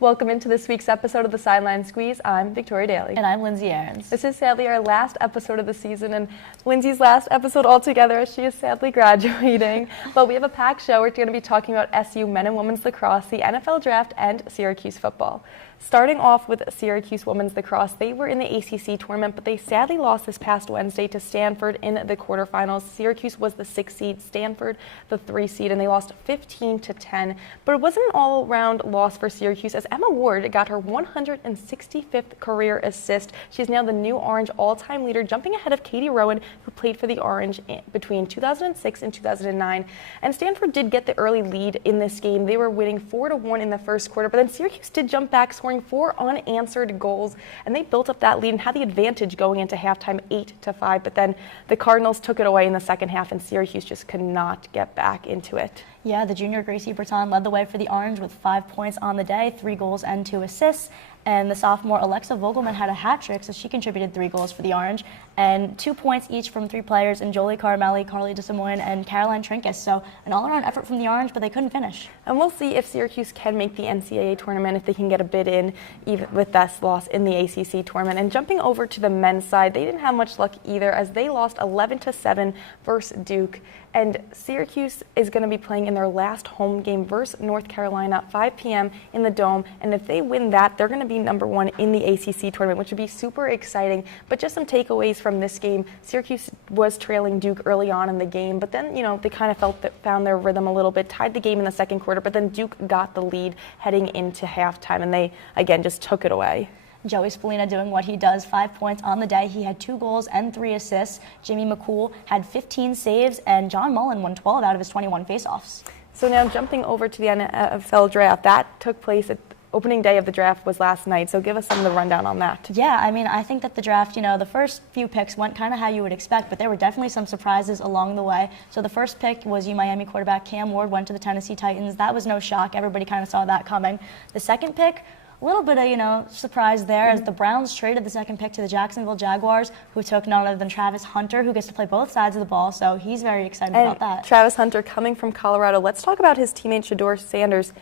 Welcome into this week's episode of the Sideline Squeeze. I'm Victoria Daly. And I'm Lindsay Aarons. This is sadly our last episode of the season and Lindsay's last episode altogether as she is sadly graduating. But we have a packed show. We're going to be talking about SU men and women's lacrosse, the NFL draft, and Syracuse football. Starting off with Syracuse women's lacrosse, they were in the ACC tournament, but they sadly lost this past Wednesday to Stanford in the quarterfinals. Syracuse was the 6th seed, Stanford the 3 seed, and they lost 15-10. But it wasn't an all-around loss for Syracuse as Emma Ward got her 165th career assist. She's now the new Orange all-time leader, jumping ahead of Katie Rowan, who played for the Orange between 2006 and 2009. And Stanford did get the early lead in this game. They were winning 4-1 in the first quarter, but then Syracuse did jump back, scoring 4 unanswered goals, and they built up that lead and had the advantage going into halftime 8-5. But then the Cardinals took it away in the second half, and Syracuse just could not get back into it. Yeah, the junior Gracie Breton led the way for the Orange with 5 points on the day, 3 goals and 2 assists. And the sophomore Alexa Vogelman had a hat trick, so she contributed 3 goals for the Orange. And 2 points each from 3 players in Jolie Carmelli, Carly DeSimoine, and Caroline Trinkus. So an all-around effort from the Orange, but they couldn't finish. And we'll see if Syracuse can make the NCAA tournament, if they can get a bid in, even with this loss in the ACC tournament. And jumping over to the men's side, they didn't have much luck either, as they lost 11-7 versus Duke. And Syracuse is going to be playing in their last home game versus North Carolina at 5 p.m. in the Dome. And if they win that, they're going to be number 1 in the ACC tournament, which would be super exciting. But just some takeaways from this game. Syracuse was trailing Duke early on in the game, but then, they kind of found their rhythm a little bit, tied the game in the second quarter, but then Duke got the lead heading into halftime, and they, again, just took it away. Joey Spallina doing what he does, 5 points on the day. He had 2 goals and 3 assists. Jimmy McCool had 15 saves, and John Mullen won 12 out of his 21 faceoffs. So now jumping over to the NFL draft, that took place at opening day of the draft was last night, so give us some of the rundown on that. Yeah, I think that the draft, the first few picks went kind of how you would expect, but there were definitely some surprises along the way. So the first pick was Miami quarterback Cam Ward went to the Tennessee Titans. That was no shock. Everybody kind of saw that coming. The second pick, a little bit of, surprise there as the Browns traded the second pick to the Jacksonville Jaguars, who took none other than Travis Hunter, who gets to play both sides of the ball, so he's very excited about that. Travis Hunter coming from Colorado. Let's talk about his teammate Shedeur Sanders.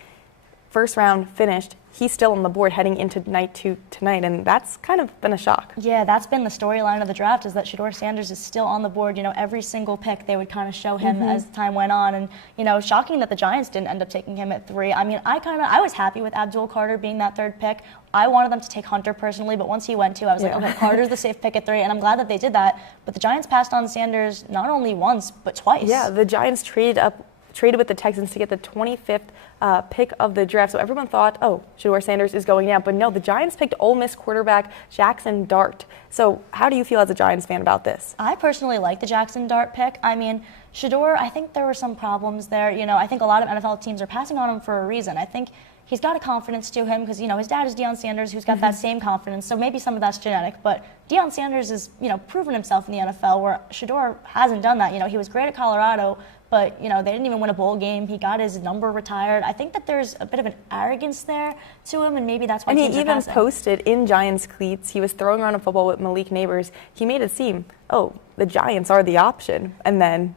First round finished. He's still on the board heading into night 2 tonight, and that's kind of been a shock. Yeah, that's been the storyline of the draft, is that Shedeur Sanders is still on the board. Every single pick they would kind of show him as time went on, and shocking that the Giants didn't end up taking him at 3. I was happy with Abdul Carter being that 3rd pick. I wanted them to take Hunter personally, but once he went to, I was like, okay, Carter's the safe pick at 3, and I'm glad that they did that. But the Giants passed on Sanders not only once, but twice. Yeah, the Giants traded with the Texans to get the 25th pick of the draft. So everyone thought, Shedeur Sanders is going down. But no, the Giants picked Ole Miss quarterback Jackson Dart. So how do you feel as a Giants fan about this? I personally like the Jackson Dart pick. Shedeur, I think there were some problems there. I think a lot of NFL teams are passing on him for a reason. I think he's got a confidence to him because, his dad is Deion Sanders, who's got that same confidence. So maybe some of that's genetic. But Deion Sanders has, proven himself in the NFL, where Shedeur hasn't done that. He was great at Colorado, but, they didn't even win a bowl game. He got his number retired. I think that there's a bit of an arrogance there to him, and maybe that's why teams are passing. And he even posted in Giants cleats. He was throwing around a football with Malik Neighbors. He made it seem, the Giants are the option, and then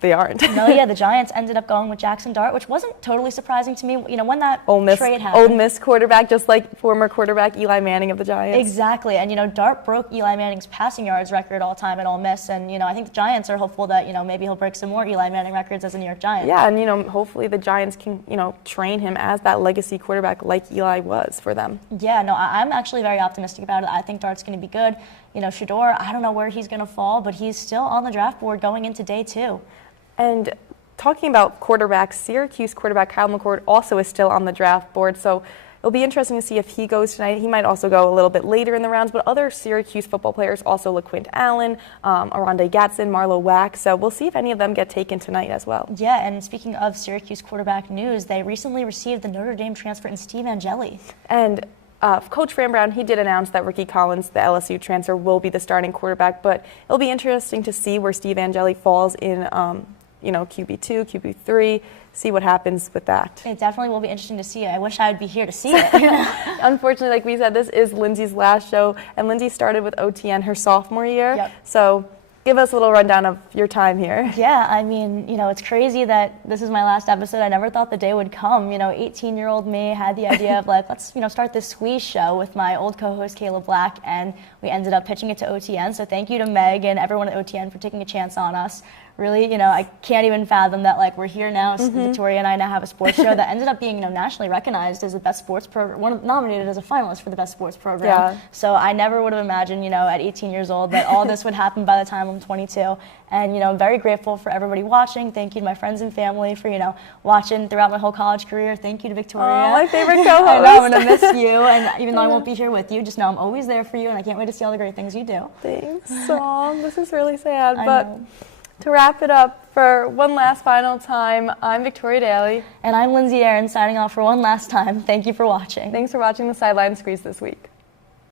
they aren't. No, yeah, the Giants ended up going with Jackson Dart, which wasn't totally surprising to me. When that trade happened. Ole Miss quarterback, just like former quarterback Eli Manning of the Giants. Exactly, and Dart broke Eli Manning's passing yards record all time at Ole Miss, and I think the Giants are hopeful that maybe he'll break some more Eli Manning records as a New York Giant. Yeah, and hopefully the Giants can train him as that legacy quarterback like Eli was for them. Yeah, no, I'm actually very optimistic about it. I think Dart's going to be good. Shedeur, I don't know where he's going to fall, but he's still on the draft board going into day 2. And talking about quarterbacks, Syracuse quarterback Kyle McCord also is still on the draft board, so it'll be interesting to see if he goes tonight. He might also go a little bit later in the rounds, but other Syracuse football players also, LaQuint Allen, Aronde Gatson, Marlo Wack, so we'll see if any of them get taken tonight as well. Yeah, and speaking of Syracuse quarterback news, they recently received the Notre Dame transfer in Steve Angeli. And Coach Fran Brown, he did announce that Ricky Collins, the LSU transfer, will be the starting quarterback, but it'll be interesting to see where Steve Angeli falls in QB2, QB3, see what happens with that. It definitely will be interesting to see. I wish I would be here to see it. Unfortunately, like we said, this is Lindsay's last show, and Lindsay started with OTN her sophomore year. Yep. So give us a little rundown of your time here. Yeah, I mean, it's crazy that this is my last episode. I never thought the day would come. 18-year-old me had the idea of let's, start this squeeze show with my old co-host Kayla Black, and we ended up pitching it to OTN. So thank you to Meg and everyone at OTN for taking a chance on us. Really, I can't even fathom that we're here now. Victoria and I now have a sports show that ended up being nationally recognized as the best sports program, nominated as a finalist for the best sports program. Yeah. So I never would have imagined, at 18 years old, that all this would happen by the time I'm 22. And I'm very grateful for everybody watching. Thank you to my friends and family for watching throughout my whole college career. Thank you to Victoria. Oh, my favorite co-host. I know, I'm gonna miss you, and even though I won't be here with you, just know I'm always there for you, and I can't wait to see all the great things you do. Thanks. So this is really sad, I but. know. To wrap it up, for one last final time, I'm Victoria Daly. And I'm Lindsay Aaron, signing off for one last time. Thank you for watching. Thanks for watching the Sideline Squeeze this week.